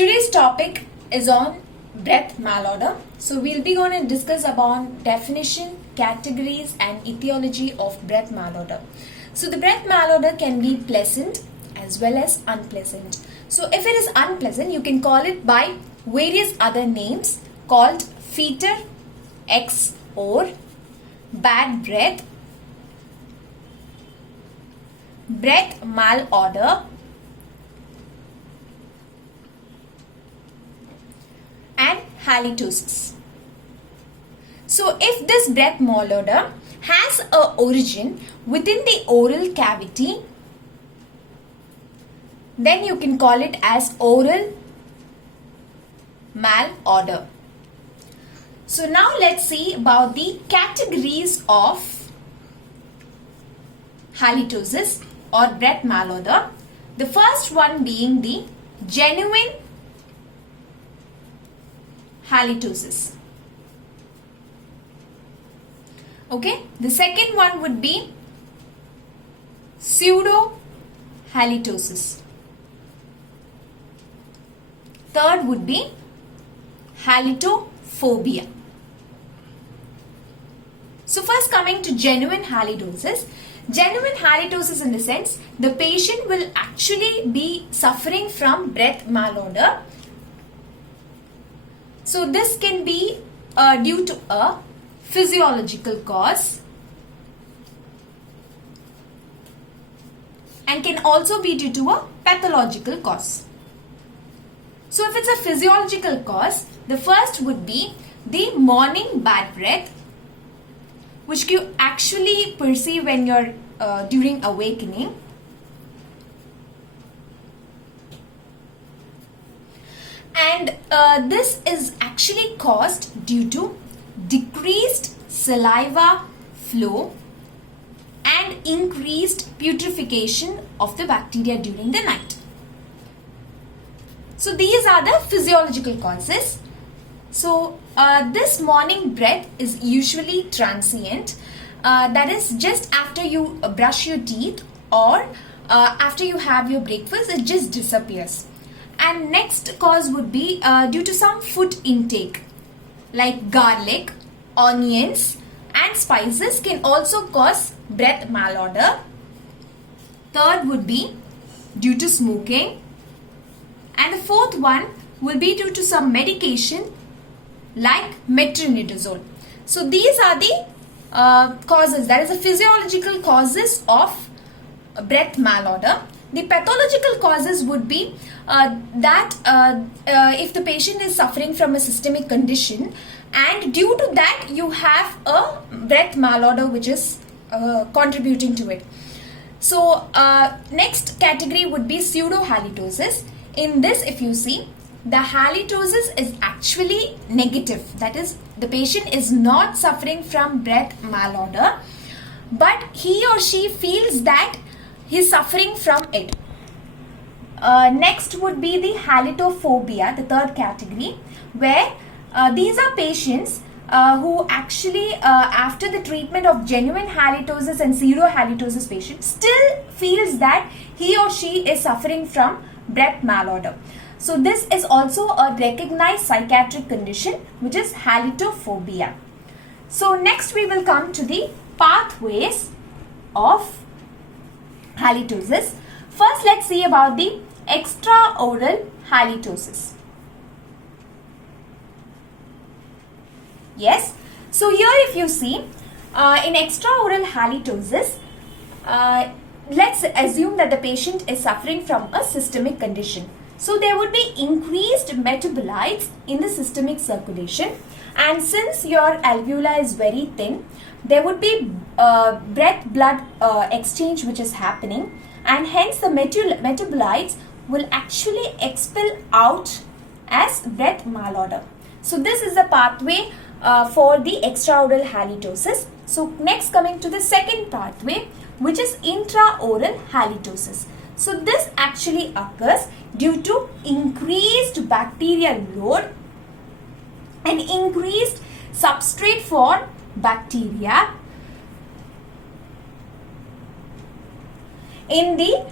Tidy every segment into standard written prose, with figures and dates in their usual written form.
Today's topic is on breath malodor. So we'll be going to discuss about definition, categories and etiology of breath malodor. So the breath malodor can be pleasant as well as unpleasant. So if it is unpleasant, you can call it by various other names called fetor, X or bad breath, breath malodor, and halitosis. So if this breath malodor has a origin within the oral cavity, then you can call it as oral malodor. So now let's see about the categories of halitosis or breath malodor. The first one being the genuine halitosis. Okay, the second one would be pseudo halitosis. Third would be halitophobia. So first coming to genuine halitosis. Genuine halitosis in the sense the patient will actually be suffering from breath malodor. So this can be due to a physiological cause and can also be due to a pathological cause. So if it's a physiological cause, the first would be the morning bad breath, which you actually perceive when you're during awakening. And this is actually caused due to decreased saliva flow and increased putrefaction of the bacteria during the night. So these are the physiological causes. So this morning breath is usually transient. That is just after you brush your teeth or after you have your breakfast, it just disappears. And next cause would be due to some food intake like garlic, onions and spices can also cause breath malodor. Third would be due to smoking. And the fourth one will be due to some medication like metronidazole. So these are the causes, that is the physiological causes of breath malodor. The pathological causes would be that if the patient is suffering from a systemic condition and due to that you have a breath malodor which is contributing to it. So next category would be pseudo halitosis. In this, if you see, the halitosis is actually negative. That is, the patient is not suffering from breath malodor, but he or she feels that he is suffering from it. Next would be the halitophobia, the third category, where these are patients who actually after the treatment of genuine halitosis and pseudo halitosis patient still feels that he or she is suffering from breath malodor. So this is also a recognized psychiatric condition which is halitophobia. So next we will come to the pathways of halitosis. First let's see about the extraoral halitosis. Yes, so here if you see in extraoral halitosis, let's assume that the patient is suffering from a systemic condition. So there would be increased metabolites in the systemic circulation, and since your alveoli is very thin, there would be breath-blood exchange which is happening, and hence the metabolites will actually expel out as breath malodor. So this is the pathway for the extraoral halitosis. So next coming to the second pathway, which is intraoral halitosis. So this actually occurs due to increased bacterial load and increased substrate for bacteria in the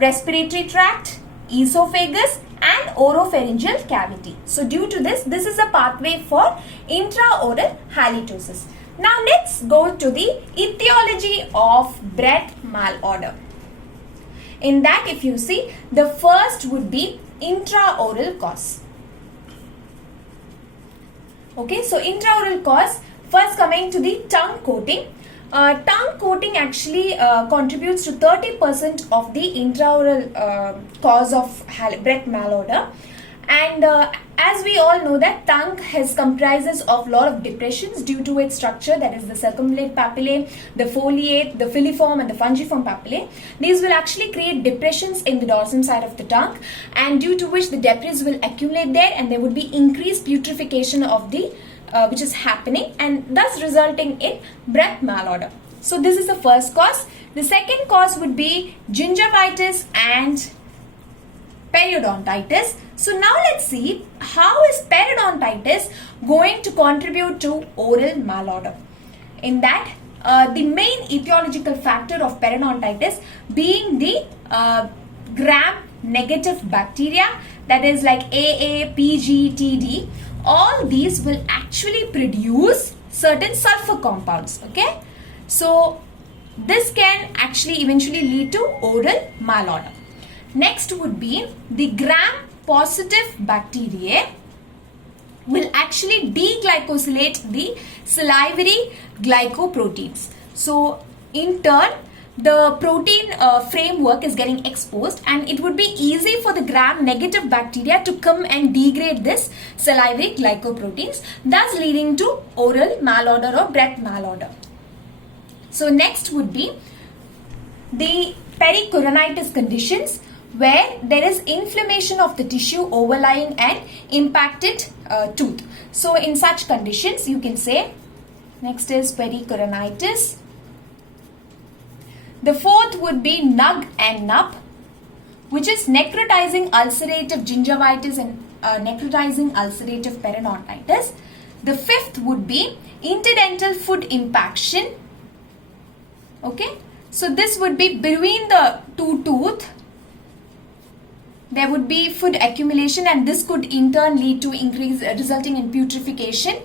respiratory tract, esophagus and oropharyngeal cavity. So due to this is a pathway for intraoral halitosis. Now let's go to the etiology of breath malodor. In that, if you see, the first would be intraoral cause. Okay, so intraoral cause, first coming to the tongue coating. Tongue coating actually contributes to 30% of the intraoral cause of breath malodor. And as we all know that tongue comprises of lot of depressions due to its structure, that is the circumflex papillae, the foliate, the filiform and the fungiform papillae. These will actually create depressions in the dorsum side of the tongue, and due to which the debris will accumulate there, and there would be increased putrefaction of the which is happening, and thus resulting in breath malodor. So this is the first cause. The second cause would be gingivitis and periodontitis. So now let's see how is periodontitis going to contribute to oral malodor. In that, the main etiological factor of periodontitis being the gram-negative bacteria, that is like AA, PG, TD. All these will actually produce certain sulfur compounds. Okay, so this can actually eventually lead to oral malodor. Next would be the gram-positive bacteria will actually deglycosylate the salivary glycoproteins. So in turn, the protein framework is getting exposed, and it would be easy for the gram-negative bacteria to come and degrade this salivary glycoproteins, thus leading to oral malodor or breath malodor. So next would be the pericoronitis conditions, where there is inflammation of the tissue overlying an impacted tooth. So in such conditions, you can say, next is pericoronitis. The fourth would be nug and nub, which is necrotizing ulcerative gingivitis and necrotizing ulcerative periodontitis. The fifth would be interdental food impaction. Okay, so this would be between the two tooth. There would be food accumulation, and this could in turn lead to increase resulting in putrefaction.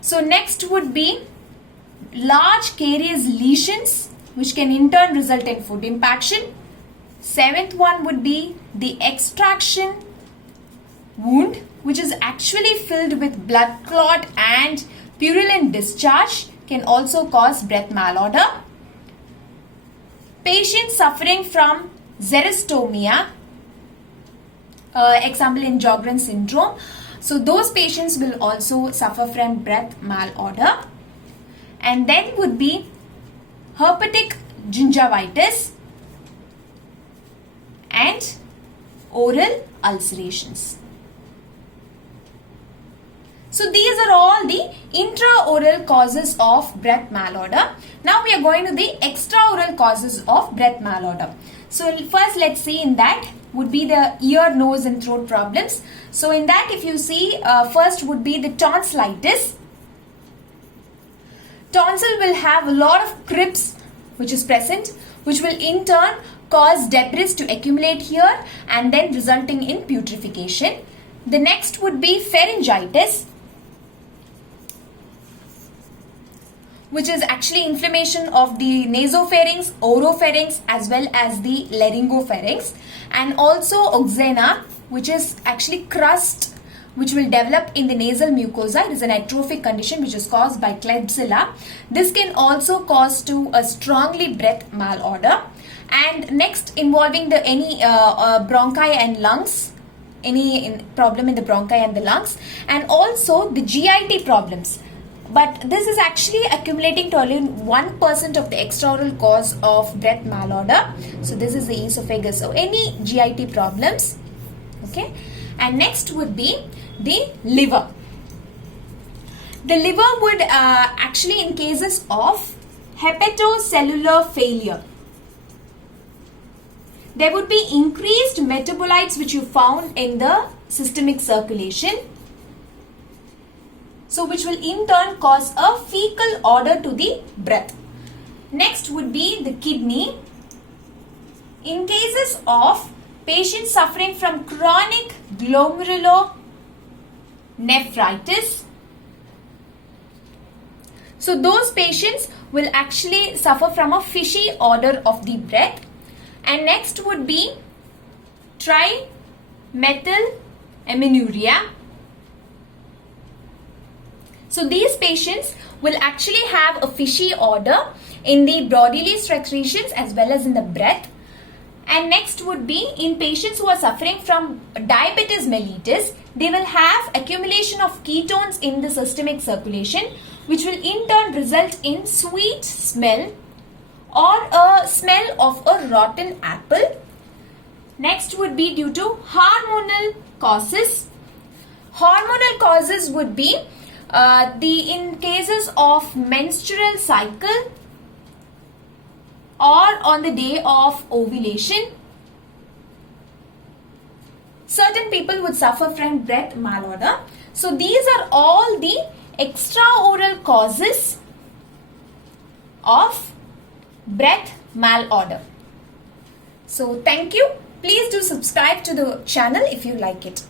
So next would be large carious lesions, which can in turn result in food impaction. Seventh one would be the extraction wound, which is actually filled with blood clot and purulent discharge, can also cause breath malodor. Patients suffering from xerostomia, example in Sjogren's syndrome, so those patients will also suffer from breath malodor. And then would be herpetic gingivitis and oral ulcerations. So these are all the intraoral causes of breath malodor. Now we are going to the extraoral causes of breath malodor. So first let's see, in that would be the ear, nose and throat problems. So in that, if you see, first would be the tonsillitis. Tonsil will have a lot of crypts which is present, which will in turn cause debris to accumulate here and then resulting in putrefaction. The next would be pharyngitis, which is actually inflammation of the nasopharynx, oropharynx as well as the laryngopharynx, and also oxena, which is actually crust which will develop in the nasal mucosa. It is an atrophic condition which is caused by Klebsiella. This can also cause to a strongly breath malodor. And next, involving the any bronchi and lungs, any problem in the bronchi and the lungs, and also the GIT problems. But this is actually accumulating to only 1% of the extraoral cause of breath malodor. So this is the esophagus. So any GIT problems. Okay. And next would be the liver. The liver would actually, in cases of hepatocellular failure, there would be increased metabolites which you found in the systemic circulation. So which will in turn cause a fecal odor to the breath. Next would be the kidney. In cases of patients suffering from chronic glomerulonephritis. So those patients will actually suffer from a fishy odor of the breath. And next would be trimethylaminuria. So these patients will actually have a fishy odor in the bodily secretions as well as in the breath. And next would be in patients who are suffering from diabetes mellitus, they will have accumulation of ketones in the systemic circulation, which will in turn result in sweet smell or a smell of a rotten apple. Next would be due to hormonal causes. Hormonal causes would be in cases of menstrual cycle or on the day of ovulation. Certain people would suffer from breath malodor. So these are all the extraoral causes of breath malodor. So thank you. Please do subscribe to the channel if you like it.